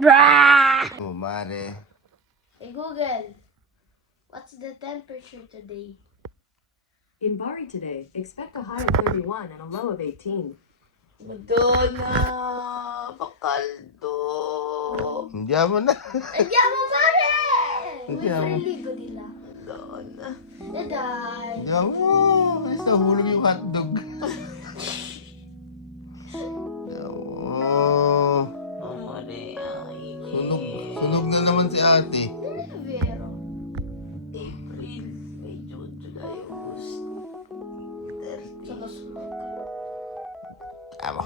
Oh, mare. Hey Google, what's the temperature today? In Bari today, expect a high of 31 and a low of 18. Madonna, pakaldo. Andiyan mo na. Andiamo pare! May Andiamo. free ligo nila. Madonna. Daday. Andiyan mo. Ay, nahulog yung hotdog. Andiyan mo. Sunog na naman si ate. Vero. April, May, June, July, August. 30. Saka sunog. Tama.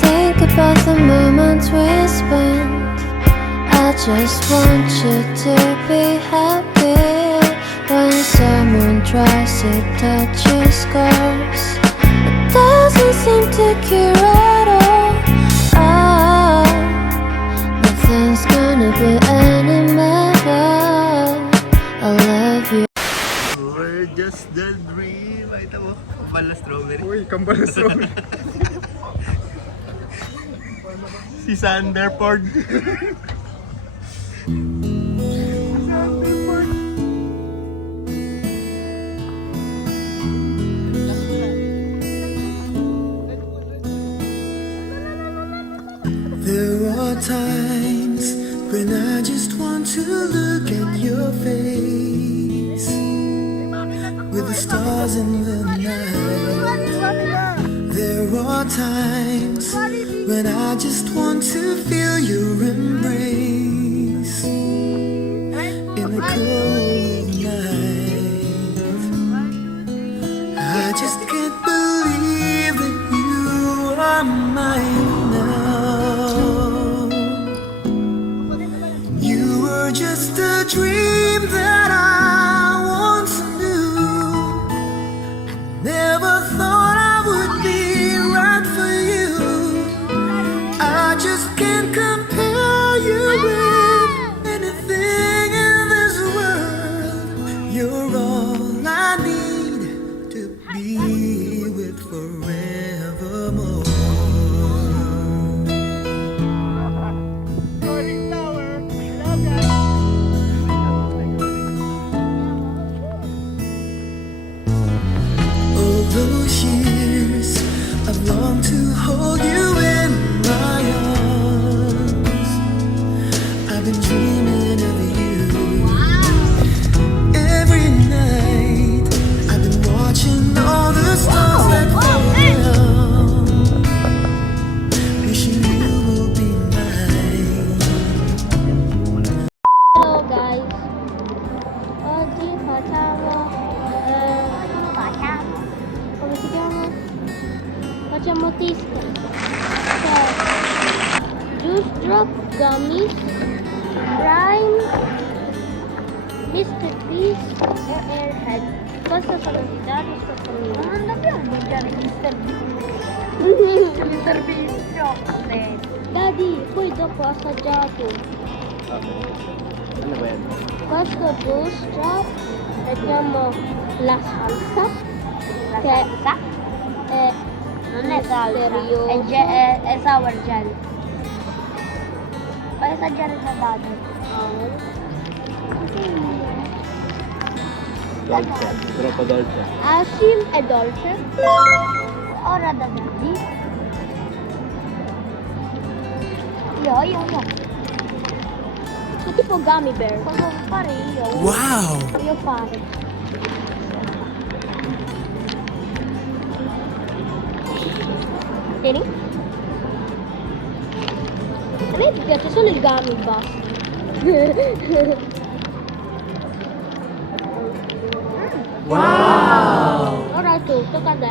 Think about the moments we spent. I just want you to be happy. When someone tries to touch your scars, it doesn't seem to cure at all. Ah, nothing's gonna be any better. I love you. We're just the dream. Ay, tamo. Kapal na strawberry. Uy, kambal na strawberry. Si Sanderford. There are times when I just want to look at your face with the stars in the night. There are times when I just want to feel your embrace in the cold night. I just can't believe that you are mine now. You were just a dream that I once knew. Never thought I would be right for you. I just can't compare you with anything in this world. You're all I need to be with forevermore. All those years I've longed to hold you in my arms. I've been dreaming of you. Every night I've been watching all the stars that fall down, wishing you will be mine. Hello guys. Oggi come si chiama? Facciamo tista. Cioè, Juice Drop, Gummies, Prime, Mr. Beast e Airhead. Queste sono di Dario, sto famiglia. Ma non dobbiamo mangiare Mr. Beast. Mr. Beast, no. Daddy, poi dopo ho assaggiato. Ano ba yan? Questo Juice Drop, vediamo la salsa. Che è Non è salsa, misterioso. è sour gel. Fai assaggiare saldato. Dolce. Troppo dolce. Asim e dolce. Ora da Daddy. Io. È tipo gummy bear. Cosa devo fare io? Wow! Voglio fare. Tieni. A me piace solo il gummy, basta. Wow! Ora tu, tocca a te.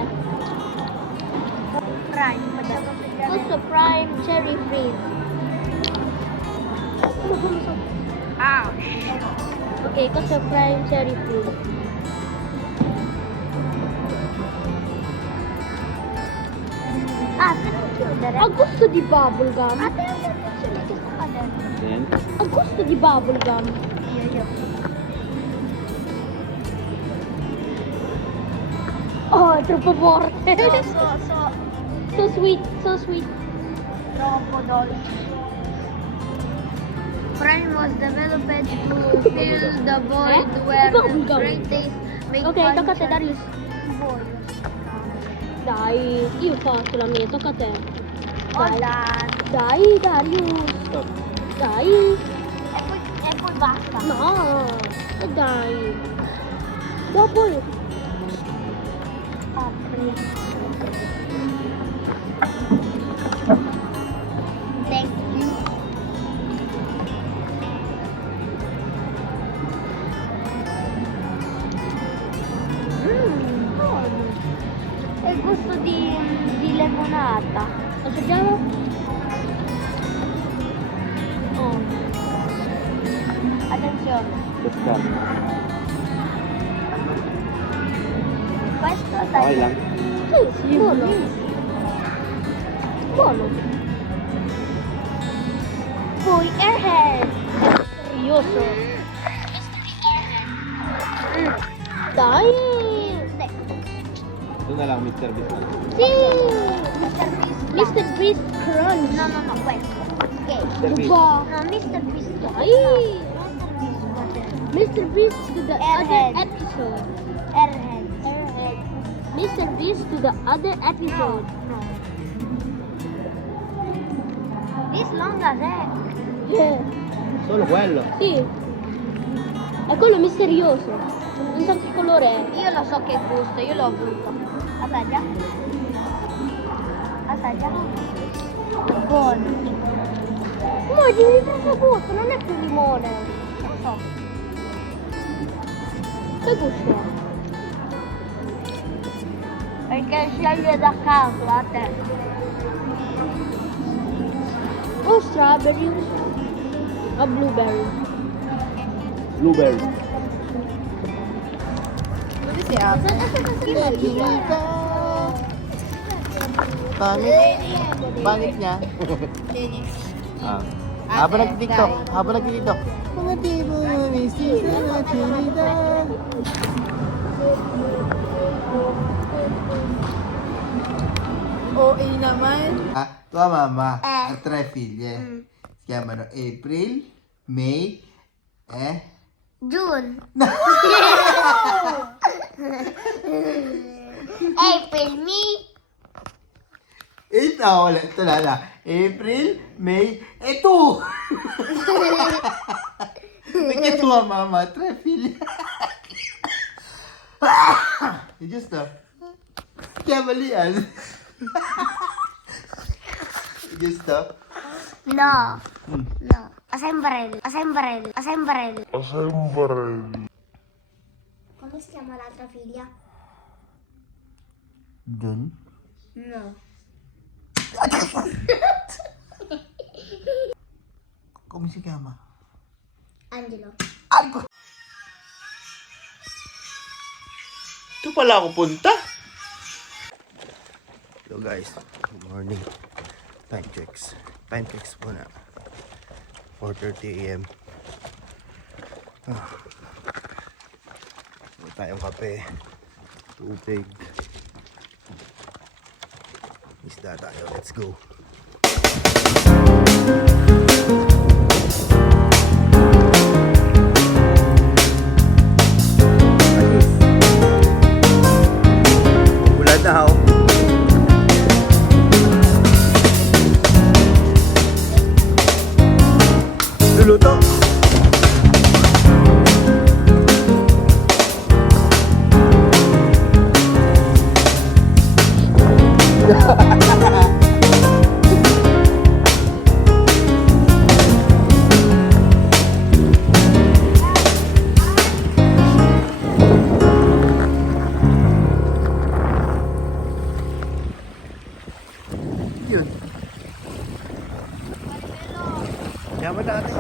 Prime. Questo Prime Cherry Freeze. Lumusot. Ouch. Okay, kasi prime cherry fruit. Ate, non chiudere. Ho gusto di bubblegum. Ate, non chiudere, che sta cadendo. Then, Ho gusto di bubblegum. Io. Oh, è troppo forte. So sweet, so sweet. Troppo dolce. Prime was developed to fill the void where the great taste make ok, tocca a te, Darius. Dai, io faccio la mia, tocca a te. Dai, Darius. stop. Dai. E poi basta. No, e dai. Dopo. Apri. Thank you. Buono. È il gusto di limonata. Assaggiamo? Oh. Attenzione. Stop. Questo Okay dai. lang. Sì, buono. Buono. Poi Airhead. Serioso. Dai. Ito na lang, Mr. Beast. Sì. Mr. Beast. Mr. Beast Crunch. No, questo. Ok. Mr. Beast. Wow. No, Mr. Beast. Dai. Mr. Beast to the Airhead. other episode. Airhead. Mr. Beast to the other episode. No. This long as è. Yeah. Solo quello. Sì. È quello misterioso. Non so che colore è. Io lo so che gusto, io l'ho avuto. Assaggia. Assaggia. Buono. Ma è di gusto, non è più limone. Non so. Che gusto è? Perché sceglie da caso a te. O strawberry o blueberry. Blueberry. Pangit niya. Ah. Habang nagtitiktok. Mga di mo misis na Trinidad. OA naman. Tua mamma ha 3 figlie. Si chiamano April, May e... June. April, me. Ito na. April, May e tu. Perché tua mamma ha 3 figlie. È giusto? Chiamali yan. Giusto? No. No. Assembrello. Come si chiama l'altra figlia? Jun? No. Come si chiama? Angelo. Ito pala ako punta. Hello guys, good morning. Time checks muna. 4:30 AM. May tayong kape, tubig, isda tayo. Let's go. Ulan na ako. Luluto. Yaman natin.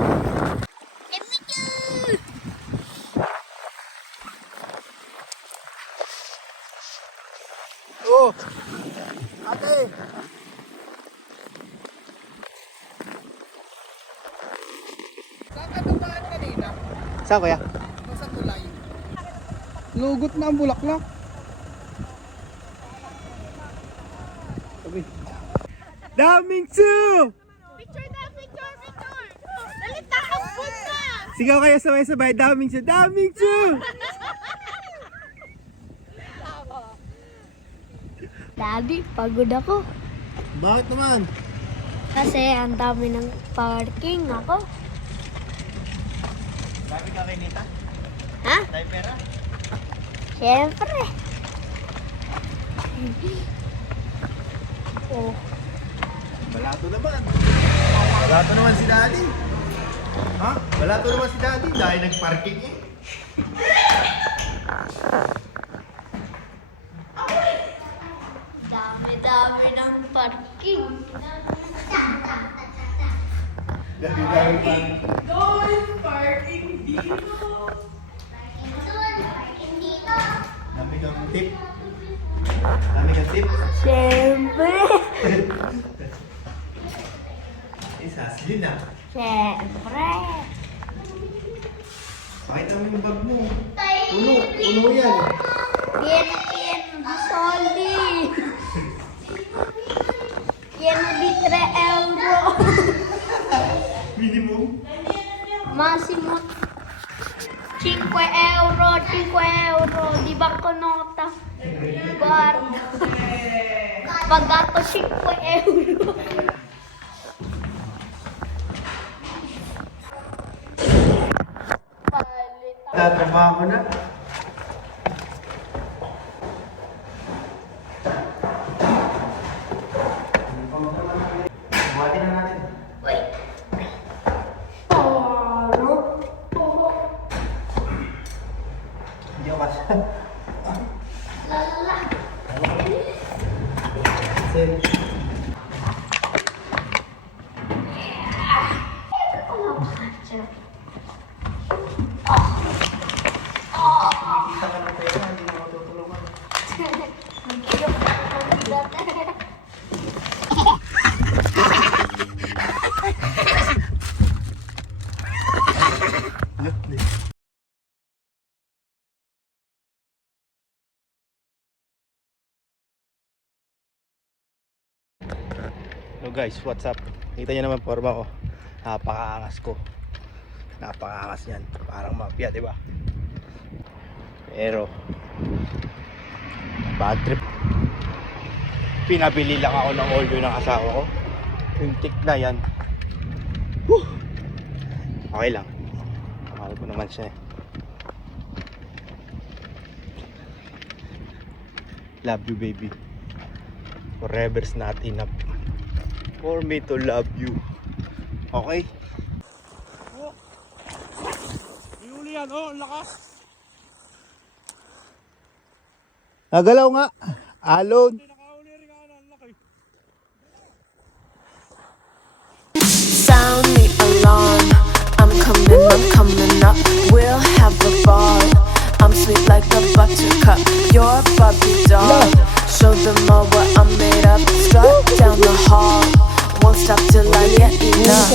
Oh! Ate! Saan ka dumaan kanina? Saan kuya? Sa tulay. Lugot na ang bulaklak. Daming Su! Picture na, picture! Dalita ang punta! Sigaw kayo sabay-sabay. Daming Su! Daming Su! Daddy, pagod ako. Bakit naman? Kasi ang dami ng parking ako. Dami ka kay Nita? Ha? Dami pera? Siyempre. Oh, Balato naman. Balato naman si Daddy. Ha? Balato naman si Daddy dahil nag-parking eh. dami-dami ng parking. Dami-dami pa. Dami kang tip. Dami kang tip. Siyempre. Isaslin na. Siyempre. Pakita mo yung bag mo. Puno yan. Pieno di soldi. Pieno di 3 euro. Minimum. Massimo 5 euro, 5 euro. Di ba ko nota? Guarda. Pagato 5 euro. Tatrabaho na. Buhatin na natin. Hindi ako kasi. Lala. Sir. Kita ka ng pera, hindi mo ako tutulungan. So guys, what's up? Kita nyo naman forma ko. Napakaangas ko. Napakaangas yan. Parang mafia, diba? Pero bad trip. Pinabili lang ako ng order ng asawa ko. Yung tick na yan. Whew! Okay lang. Mahal ko naman siya. Love you, baby. Forever's not enough for me to love you. Okay? Iuli yan, oh, lakas. Nagalaw nga. Alon. Sound the alarm. I'm coming up. We'll have a ball. I'm sweet like a buttercup. You're Barbie doll. Show them all what I'm made of. Strut down the hall. Won't stop till I get enough.